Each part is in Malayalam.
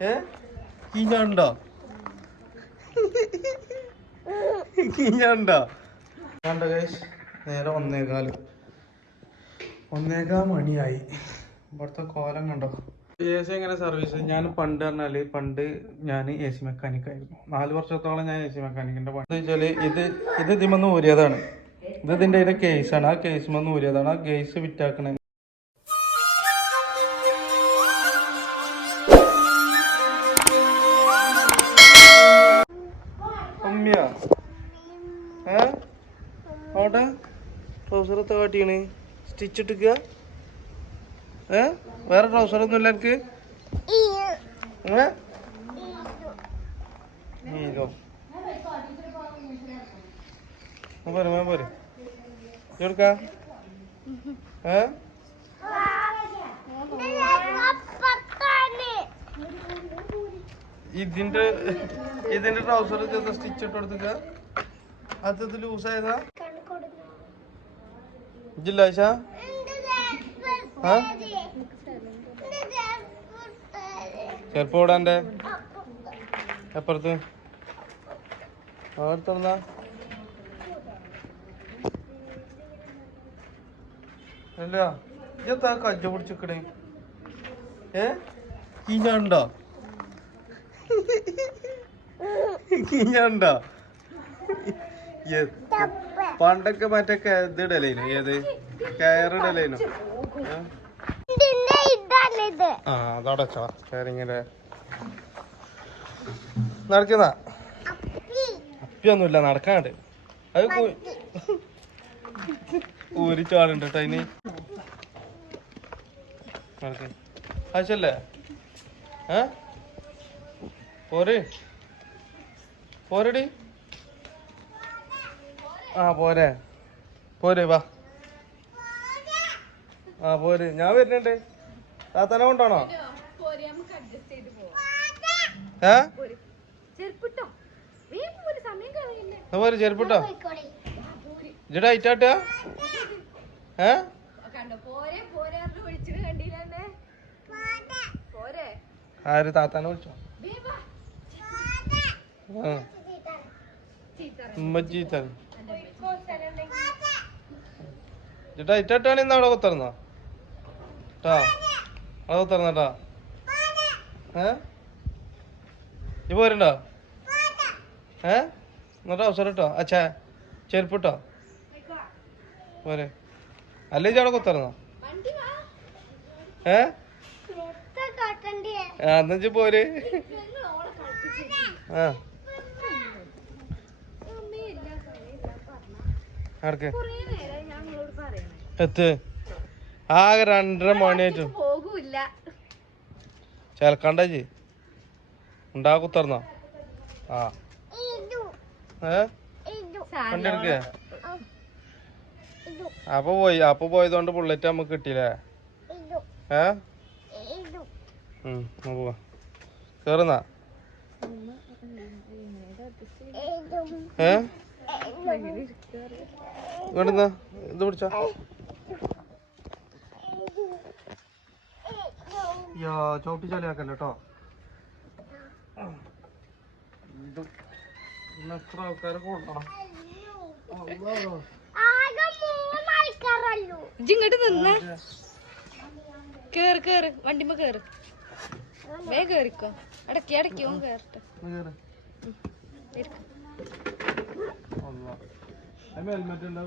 ഏ? കീഞ്ഞാണ്ടോ? കീഞ്ഞാണ്ടോ? കണ്ടോ ഗൈസ് നേരെ ഒന്നേകാൽ ഒന്നേകാൽ മണിയായി. ഇവിടുത്തെ കോലം കണ്ടോ? എ സി എങ്ങനെ സർവീസ് ഞാൻ പണ്ട് പറഞ്ഞാൽ പണ്ട് ഞാൻ എ സി മെക്കാനിക് ആയിരുന്നു. നാല് വർഷത്തോളം ഞാൻ എ സി മെക്കാനിക്കിന്റെ പണ്ട് വെച്ചാൽ ഇത് ഇത് ഇതിമെന്ന് ഊരിയതാണ്. ഇത് ഇതിന്റെ കേസ് കേസാണ് ആ കേസ് മെന്ന് ഊരിയതാണ്. ആ കേസ് വിറ്റാക്കണേ. ട്രൗസർ എത്ര കാട്ടിയാണ് സ്റ്റിച്ച് ഇട്ടിക്കുക ഏ വേറെ ട്രൗസർ ഒന്നും ഇല്ല എനിക്ക് പോരെ ഞാൻ പോരെ. എടുക്ക. ഏ? ഇതിന്റെ ഇതിന്റെ ട്രൗസർ സ്റ്റിച്ച് ഇട്ട് കൊടുത്തുക അത് ലൂസ് ആയതാ. ഇജില്ല ആയിഷ? ഇവിടെ എന്റെ എപ്പുറത്ത്? അടുത്തുള്ള അല്ല ഇതെന്താ കജ്ജ പിടിച്ചിക്കണേ? ഏ? കീഞ്ഞാണ്ടോ? കീഞ്ഞാണ്ടോ? പണ്ടൊക്കെ മറ്റേ ഇത് ഇടലേനു ഏത്? കയറിടലേനു ഏ? ആ. അതടച്ചോ കയറിങ്ങനെ. നടക്കുന്ന അപ്പിയൊന്നുമില്ല നടക്കാണ്ട് അത് ഊരി ചാടുണ്ട് കേട്ടോ അതിന് ആശല്ലേ ഏ? പോരേ. പോരടി. ആ പോരെ. പോരെ വാ. ആ പോര്. ഞാൻ വരുന്നുണ്ട്. താത്തനെ കൊണ്ടാണോ ഏ? പോര്. ചെരുപ്പിട്ടോ? ഇജടെ ഐറ്റാട്ടാ ഏ? കണ്ടോ? പോരെ പോരെ പറഞ്ഞ് വിളിച്ചിട്ട് കണ്ടില്ലേ പോരെ. ആര് താത്താനെ വിളിച്ചോ? വേഗം വാ. ആ ചീത്ത ഉമ്മച്ചി തരും ചേട്ടാ ഇറ്റാണ് ഇന്ന് അവിടെ കുത്തറന്നോ ട്ടാ അവിടെ കുത്തറന്നട്ടാ ഏ? നീ പോരണ്ടോ? ഏ? എന്നിട്ട് അവസരം ഇട്ടോ അച്ഛാ ചെരുപ്പ് ഇട്ടോ പോരെ. അല്ലേ ഇജ്ജ് അവിടെ കുത്തറന്നോ ഏ? ആ എന്നാ പോര്. ആ അമ്മേ എല്ലാ സമയം പറഞ്ഞ എത്ത്? ആകെ രണ്ടര മണിയായിട്ടു പോകൂല്ല. ചേലക്കാണ്ട ജി ഉണ്ടാ കുത്തർന്നോ? ആ. ഏ? വണ്ടി എടുക്കേ അപ്പൊ പോയി. അപ്പൊ പോയതുകൊണ്ട് ബുള്ളറ്റ് നമുക്ക് കിട്ടിയില്ലേ? ഏ? പോവാ. കേറുന്നാ? ഏ? ഇങ്ങോട്ടുന്നാ? ഇത് പിടിച്ചോ. യാ ചളിയാക്കല്ലോ കേട്ടോ. എത്ര ആൾക്കാരെ കൂട്ടണം? ഇങ്ങോട്ട് നിന്ന്. കേറ് കേറ്. വണ്ടിമ്മ കേറ്. വേ കേറിക്കോ. അടക്കി അടക്കി ഓൻ കേറട്ടെ. കേറ്. ഇരിക്ക്. ഹെൽമെറ്റ് ഉണ്ടോ.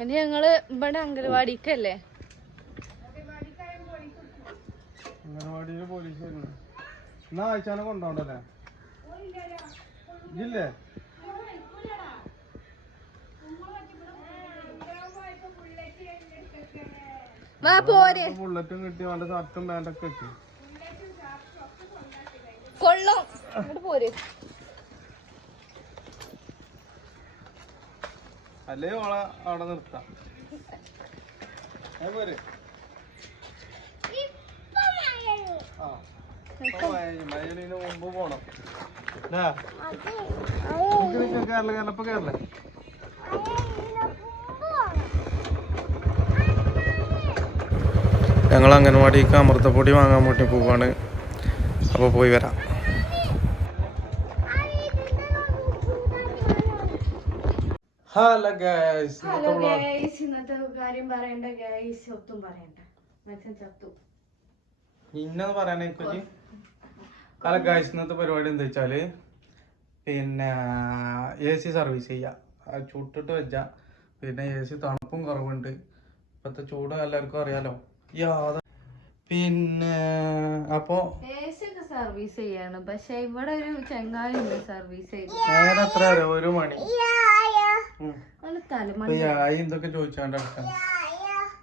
എന്റെ ഞങ്ങൾ ഇവിടെ അംഗനവാടിക്കല്ലേ? അംഗനവാടിയിൽ പോലീസ് വരുന്നു എന്നാ ആഴ്ചാനെ കൊണ്ടോണ്ടല്ലേ ഇല്ലേ വാ പോരെ. ബുള്ളറ്റും കിട്ടി അവന്റെ ഷർട്ടും പാന്റൊക്കെ കിട്ടി. കൊള്ളും. പോര്. അല്ലേ ഓളെ അവിടെ നിർത്താം? പോരെ. ആ ഇപ്പൊ മുമ്പ് പോണം. കേരള കേരളപ്പ കേരള ഞങ്ങൾ അംഗൻവാടിക്ക് അമൃതപ്പൊടി വാങ്ങാൻ വേണ്ടി പോവാണ്. അപ്പോൾ പോയി വരാം. ഹലോ ഗൈസ് ഇന്നത്തെ കാര്യം പറയണ്ട ഗൈസ് ഒത്തും പറയണ്ട. മനുഷ്യൻ ചത്തു. ഇന്നത് പറയാനേ കൊച്ചി ഹലോ ഗൈസ് ഇന്നത്തെ പരിപാടി എന്താ വെച്ചാൽ പിന്നെ എ സി സർവീസ് ചെയ്യാം. ആ ചുട്ടിട്ട് വെച്ചാ. പിന്നെ എ സി തണുപ്പും കുറവുണ്ട്. ഇപ്പത്തെ ചൂട് എല്ലാവർക്കും അറിയാലോ. പിന്നെ അപ്പോ സർവീസ് ചെയ്യാണ്. പക്ഷെ ഇവിടെ ഒരു ചെങ്ങായി ഉണ്ട് സർവീസ് നേരെ എത്ര അറിയോ? ഒരു മണി. ആയി എന്തൊക്കെ ചോദിച്ചാണ്ട്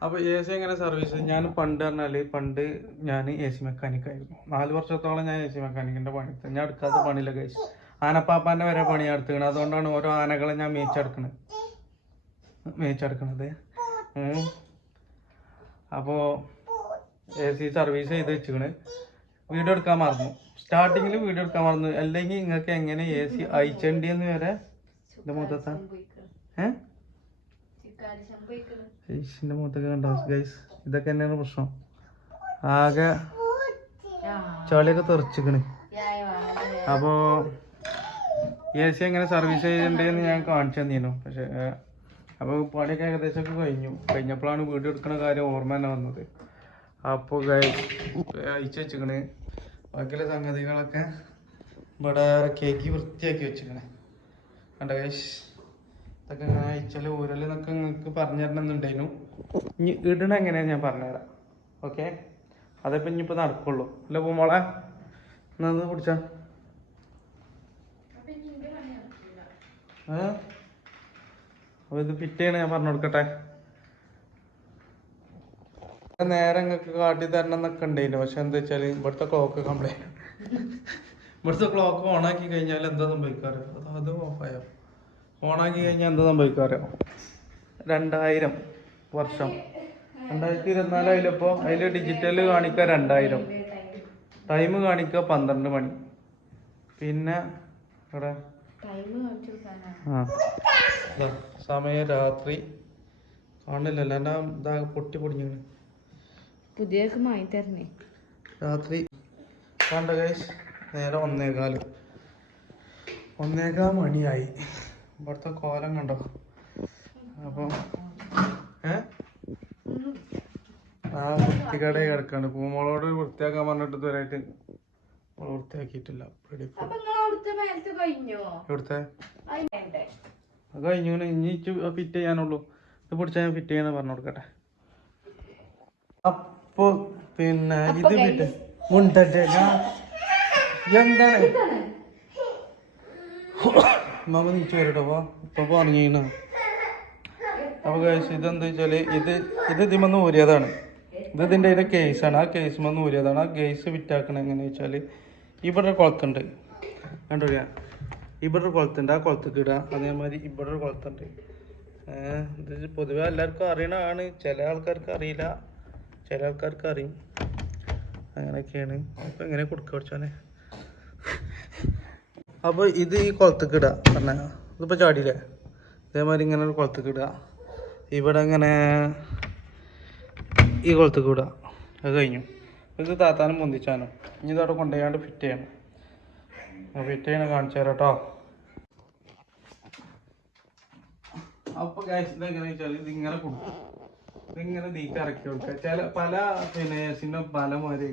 അപ്പൊ എ സി എങ്ങനെ സർവീസ് ഞാൻ പണ്ട് പറഞ്ഞാൽ പണ്ട് ഞാൻ എ സി മെക്കാനിക് ആയിരുന്നു. നാല് വർഷത്തോളം ഞാൻ എ സി മെക്കാനിക്കിന്റെ പണി ഞാൻ എടുക്കാത്ത പണിയില്ല കഴിച്ചു ആനപ്പാപ്പാന്റെ വരെ പണി എടുത്തുകണത് അതുകൊണ്ടാണ് ഓരോ ആനകളെ ഞാൻ മേച്ചെടുക്കണത്. മേച്ചെടുക്കണത്. ഉം. അപ്പോ എ സി സർവീസ് ചെയ്ത് വെച്ചിക്കണ് വീഡിയോ എടുക്കാൻ മറന്നു. സ്റ്റാർട്ടിങ്ങിൽ വീഡിയോ എടുക്കാൻ മറന്നു. അല്ലെങ്കിൽ നിങ്ങൾക്ക് എങ്ങനെ എ സി അയച്ചേണ്ടിയെന്ന് വരെ എന്റെ മൊത്തത്താ ഏഹ് മുഖത്തൊക്കെ കണ്ടോ? ഗൈസ് ഇതൊക്കെ തന്നെയാണ് പ്രശ്നം. ആകെ ചളിയൊക്കെ തെറിച്ചിക്കണ് അപ്പോ എ സി എങ്ങനെ സർവീസ് ചെയ്യണ്ടേന്ന് ഞാൻ കാണിച്ചു തന്നിരുന്നു. പക്ഷെ അപ്പോൾ പണിയൊക്കെ ഏകദേശം ഒക്കെ കഴിഞ്ഞു. കഴിഞ്ഞപ്പോഴാണ് വീഡിയോ എടുക്കണ കാര്യം ഓർമ്മ തന്നെ വന്നത്. അപ്പോൾ അയച്ചു വെച്ചിക്കണ്. ബാക്കിയുള്ള സംഗതികളൊക്കെ ഇവിടെ കേക്ക് വൃത്തിയാക്കി വെച്ചിക്കണേ. കണ്ട ഗൈസ് ഇതൊക്കെ ഇങ്ങനെ അയച്ചാൽ ഊരലെന്നൊക്കെ നിങ്ങൾക്ക് പറഞ്ഞു തരണമെന്നുണ്ടായിരുന്നു. ഇനി ഇടണ എങ്ങനെയാ ഞാൻ പറഞ്ഞുതരാം. ഓക്കെ അതിപ്പോൾ ഇനിയിപ്പോൾ നടക്കുള്ളൂ. അല്ല പോളെ എന്നാ പിടിച്ചാ? പിടിച്ച ഏ? അപ്പോൾ ഇത് ഫിറ്റ് ചെയ്യണേ ഞാൻ പറഞ്ഞു കൊടുക്കട്ടെ. നേരെ നിങ്ങൾക്ക് കാട്ടി തരണം എന്നൊക്കെ ഉണ്ടായിരുന്നു പക്ഷെ എന്താ വെച്ചാൽ ഇവിടുത്തെ ക്ലോക്ക് കംപ്ലൈന്റ് ഇവിടുത്തെ ക്ലോക്ക് ഓണാക്കി കഴിഞ്ഞാൽ എന്താ സംഭവിക്കാറ്? അത് അത് ഓഫായോ ഓണാക്കി കഴിഞ്ഞാൽ എന്താ സംഭവിക്കാറ്? രണ്ടായിരം വർഷം. രണ്ടായിരത്തി ഇരുപത്തിനാലായാലപ്പോൾ അതിൽ ഡിജിറ്റൽ കാണിക്കുക രണ്ടായിരം. ടൈം കാണിക്കുക പന്ത്രണ്ട് മണി. പിന്നെ ഇവിടെ സമയം രാത്രി. കാണില്ലല്ലോ എന്റെ പൊട്ടി പൊടിഞ്ഞു പുതിയൊക്കെ വാങ്ങി തരണേ. രാത്രി. കണ്ട കൈസ് നേരെ ഒന്നേകാൽ. ഒന്നേകാൽ മണിയായി. ഇവിടുത്തെ കോലം കണ്ടോ? അപ്പോൾ ഏ? ആ വൃത്തികടയിൽ കിടക്കാണ്. പൂമോളോട് വൃത്തിയാക്കാൻ പറഞ്ഞിട്ട് ഇതുവരെയായിട്ട് അവിടുത്തെ മേലത്തെ കഴിഞ്ഞോ? ഇനി ഫിറ്റ് ചെയ്യാനുള്ളൂ. ഇത് പിടിച്ചാൽ ഞാൻ ഫിറ്റ് ചെയ്യാന്ന് പറഞ്ഞു കൊടുക്കട്ടെ. അപ്പൊ പിന്നെ ഇത് ഫിറ്റ് മുണ്ടേ എന്താണ്? മാമ നീച്ചു വരട്ടോ. ഇപ്പൊ പറഞ്ഞു അപ്പൊ കഴിച്ച് ഇതെന്താ വെച്ചാൽ ഇത് ഇത് ഇതിമെന്ന് ഊരിയതാണ്. ഇത് ഇതിന്റെ അതിന്റെ കേസാണ് ആ കേസ് വന്ന് ഊരിയതാണ്. ആ കേസ് വിറ്റാക്കണ എങ്ങനെയാ വെച്ചാൽ ഇവിടെ കുളത്തുണ്ട്. കണ്ടോ ഇവിടെ ഒരു കുളത്തുണ്ട്. ആ കുളത്തേക്ക് ഇടുക അതേമാതിരി ഇവിടെ ഒരു കുളത്തുണ്ട് ഇത് പൊതുവെ എല്ലാവർക്കും അറിയണതാണ് ചില ആൾക്കാർക്ക് അറിയില്ല. ചില ആൾക്കാർക്ക് അറിയും. അങ്ങനെയൊക്കെയാണ്. അപ്പൊ ഇങ്ങനെ കൊടുക്കുക പഠിച്ചോനെ അപ്പൊ ഇത് ഈ കുളത്തേക്ക് ഇടുക പറഞ്ഞ ഇതിപ്പോൾ ചാടിയില്ലേ? ഇതേമാതിരി ഇങ്ങനെ ഒരു കുളത്തേക്ക് ഇടുക ഇവിടെ ഇങ്ങനെ ഈ കുളത്തേക്ക് ഇടുക അത് കഴിഞ്ഞു. ഇത് താത്താനും പൊന്തിച്ചാനും. ഇനി ഇതവിടെ കൊണ്ടുപോയാണ്ട് ഫിറ്റ് ചെയ്യണം. ഫിറ്റ് ചെയ്യണ കാണിച്ചു തരാം കേട്ടോ അപ്പൊ ഗൈസ് ഇതെങ്ങനെ വെച്ചാൽ ഇതിങ്ങനെ കൊടുക്കും. ഇതിങ്ങനെ ദീക്ക് ഇറക്കി കൊടുക്കുക. ചില പല പിന്നെ ഏസിന്റെ പല മാതിരി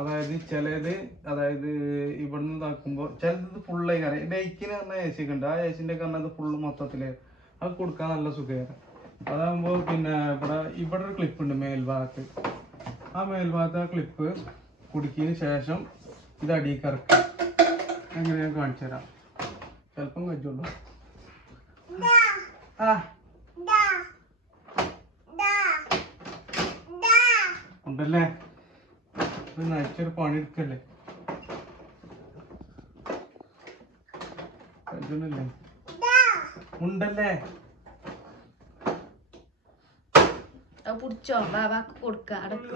അതായത് ചിലത് അതായത് ഇവിടുന്ന് ഇതാക്കുമ്പോൾ ചിലത് ഫുള്ളായി കറി ബൈക്കിന് പറഞ്ഞ എ സി ഒക്കെ ഉണ്ട്. ആ എ സിന്റെ കാരണം അത് ഫുള്ള് മൊത്തത്തിൽ അത് കൊടുക്കാൻ നല്ല സുഖമാണ് അതാകുമ്പോൾ പിന്നെ ഇവിടെ ഇവിടെ ഒരു ക്ലിപ്പ് ഉണ്ട് മേൽഭാഗത്ത്. ആ മേൽഭാഗത്ത് ആ ക്ലിപ്പ് കുടുക്കിയതിന് ശേഷം ഇത് അടിയിൽ കറക്കുക. അങ്ങനെ ഞാൻ കാണിച്ചു തരാം. ചിലപ്പം കഴിച്ചോളൂ ആ. ഉണ്ടല്ലേ? ഇത് നയിച്ചൊരു പണി എടുക്കല്ലേ? കഴിച്ചോണ്ടല്ലേ ഉണ്ടല്ലേ അത് പിടിച്ചോ? ബാബാക്ക് കൊടുക്ക അടക്ക.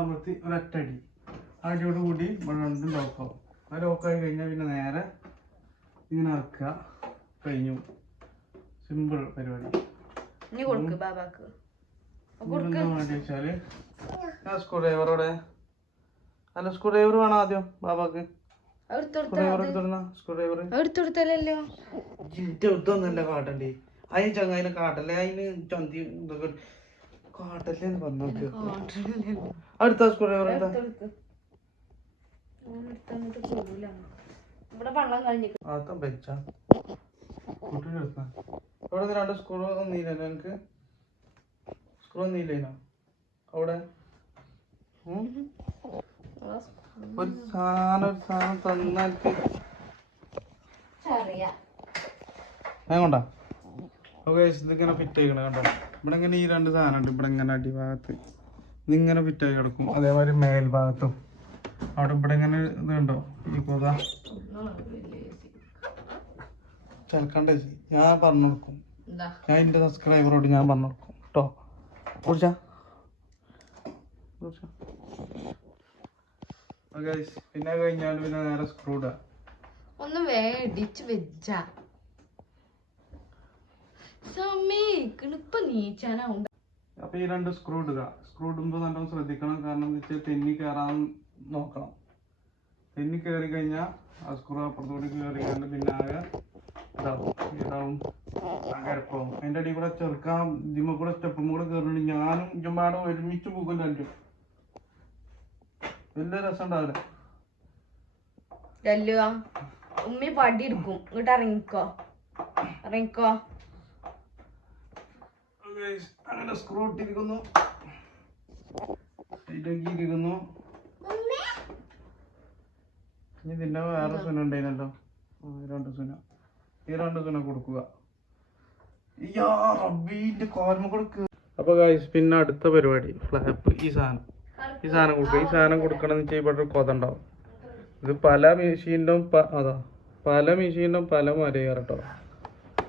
അമർത്തി ഒരൊറ്റടി അടിയോട് കൂടി രണ്ടും ലോക്കാവും ആ ലോക്കായി കഴിഞ്ഞാൽ പിന്നെ നേരെ ഇങ്ങനെ ഇറക്കുക കഴിഞ്ഞു. സിമ്പിൾ പരിപാടി. ഇനി കൊടുക്ക് ബാബാക്ക്. എന്താ വേണ്ടി വെച്ചാൽ? ആ സ്ക്രൂ ഡ്രൈവറോടെ അല്ല സ്ക്രൂ ഡ്രൈവർ വേണം ആദ്യം ബാബാക്ക്. സ്ക്രൂ ഡ്രൈവർ സ്ക്രൂ ഡ്രൈവർ കാട്ടണ്ടേ? അതിന് ചങ്ങായിനെ കാട്ടല്ലേ അതിന് ചന്തി ഇതൊക്കെ കാട്ടല്ലേ എന്ന് പറഞ്ഞു അടുത്ത കഴിഞ്ഞു ആദ്യം വെച്ച. അവിടെ രണ്ട് സ്കൂൾ ഒന്നില്ലല്ലോ എനിക്ക് സ്കൂൾ ഒന്നില്ലേനോ അവിടെ? ഒരു സാധനം ഒരു സാധനം തന്നാൽക്ക് ഞാൻ കൊണ്ടാ. ഇതിങ്ങനെ ഫിറ്റ് ആയിക്കണ കണ്ടോ? ഇവിടെ ഇങ്ങനെ ഈ രണ്ട് സാധനം ഉണ്ട്. ഇവിടെ ഇങ്ങനെ അടിഭാഗത്ത് ഇതിങ്ങനെ ഫിറ്റ് ആയി കിടക്കും. അതേമാതിരി മേൽഭാഗത്തും. അവിടെ ഇവിടെ ഇങ്ങനെ ഇത് കണ്ടോ? ഈ കൊത. ചിലക്കണ്ട ഞാൻ പറഞ്ഞു കൊടുക്കും. ഞാൻ എന്റെ സബ്സ്ക്രൈബറോട് ഞാൻ പറഞ്ഞു കൊടുക്കും. കേട്ടോ ഓക്കെ പിന്നെ കഴിഞ്ഞാൽ പിന്നെ നേരെ സ്ക്രൂ ഇടുക ഒന്ന് വേടിച്ച് വെച്ച. സമയക്കണ് ഇപ്പൊ ഉണ്ട് അപ്പൊ ഈ രണ്ട് സ്ക്രൂ ഇടുക. സ്ക്രൂ ഇടുമ്പോൾ നല്ലോണം ശ്രദ്ധിക്കണം. കാരണം എന്താ വെച്ചാൽ തെന്നി കയറാൻ നോക്കണം. തെന്നി കയറി കഴിഞ്ഞാൽ ആ സ്ക്രൂ അപ്പുറത്തോട്ട് കയറി കഴിഞ്ഞാൽ പിന്നെ ആകെ ഇതാവും. ഇതാവും. കരപ്പാവും അതിന്റെ അടിയിൽ കൂടെ ചെറുക്കാൻ ഇതിമ്മ കൂടെ സ്റ്റെപ്പും കൂടെ കയറുന്നുണ്ട് ഞാനും ചുമ്മാടെ ഒരുമിച്ച് പോകും രണ്ടും. വലിയ രസം ഉണ്ടാവില്ല ഉമ്മി പടി എടുക്കും. ഇങ്ങോട്ട് ഇറങ്ങിക്കോ. ഇറങ്ങിക്കോ. അങ്ങനെ സ്ക്രൂ ഇട്ടിരിക്കുന്നു. ഇരിക്കുന്നു ഇനി ഇതിന്റെ വേറെ സുന ഉണ്ടായിരുന്നല്ലോ രണ്ട് സുന. ഈ രണ്ട് സുന കൊടുക്കുക. അപ്പൊ ഗായ്സ് പിന്നെ അടുത്ത പരിപാടി. ഫ്ലാപ്പ് ഈ സാധനം ഈ സാധനം കൊടുക്കുക. ഈ സാധനം കൊടുക്കണമെന്ന് വെച്ചാൽ ഇവിടെ കൊത ഉണ്ടാവും. ഇത് പല മെഷീനിലും അതാ. പല മെഷീനിലും പല മരയാറട്ടോ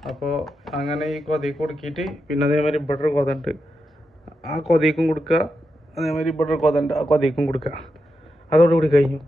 അപ്പോൾ അങ്ങനെ ഈ കൊതി കൊടുക്കിയിട്ട് പിന്നെ അതേമാതിരി ഇവിടെ ഒരു ആ കൊതിക്കും കൊടുക്കുക അതേമാതിരി ഇവിടെ ഒരു കൊത ഉണ്ട് ആ കൊതിക്കും കൊടുക്കുക അതോടുകൂടി കഴിഞ്ഞു.